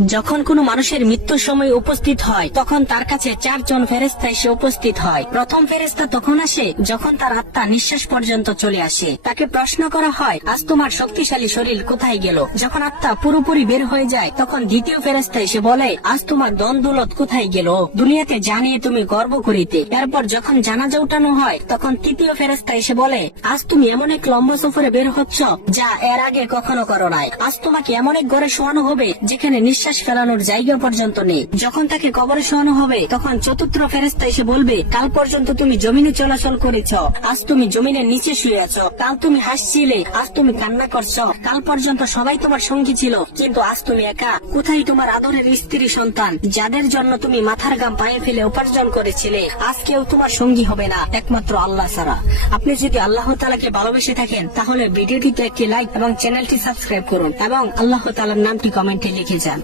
যখন কোনো মানুষের মৃত্যুর সময় উপস্থিত হয় তখন তার কাছে 4 জন ফেরেশতা এসে উপস্থিত হয়। প্রথম ফেরেশতা তখন আসে যখন তার আত্মা নিঃশ্বাস পর্যন্ত চলে আসে। তাকে প্রশ্ন করা হয়, আজ তোমার শক্তিশালী শরীর কোথায় গেল? যখন আত্মা পুরোপুরি বের হয়ে যায় তখন দ্বিতীয় ফেরেশতা এসে বলে, আজ তোমার ধন দৌলত কোথায় গেল? দুনিয়াতে জানিয়ে তুমি গর্ব করিতে। এরপর যখন জানাজা উঠানো হয় তখন তৃতীয় ফেরেশতা এসে বলে, আজ তুমি এমন এক লম্বা সফরে বের হচ্ছ যা এর আগে কখনো করো নাই। আজ তোমাকে এমন এক ঘরে শোয়ানো হবে যেখানে নিঃশ্বাস ফেলানোর জায়গা পর্যন্ত নেই। যখন তাকে কবরে শোয়ানো হবে তখন চতুর্থ ফেরেশতা এসে বলবে, কাল পর্যন্ত তুমি জমিনে চলাচল করেছ, আজ তুমি জমিনের নিচে শুয়ে আছো। কাল তুমি হাসছিলে, আজ তুমি কান্না করছো। কাল পর্যন্ত সবাই তোমার সঙ্গী ছিল, কিন্তু আজ তুমি একা। কোথায় তোমার আদরের স্ত্রী সন্তান যাদের জন্য তুমি মাথার ঘাম পায়ে ফেলে উপার্জন করেছিলে? আজ কেউ তোমার সঙ্গী হবে না, একমাত্র আল্লাহ ছাড়া। আপনি যদি আল্লাহ তাআলাকে ভালোবেসে থাকেন তাহলে ভিডিওটিতে একটি লাইক এবং চ্যানেলটি সাবস্ক্রাইব করুন এবং আল্লাহ তাআলার নামটি কমেন্টে লিখে যান।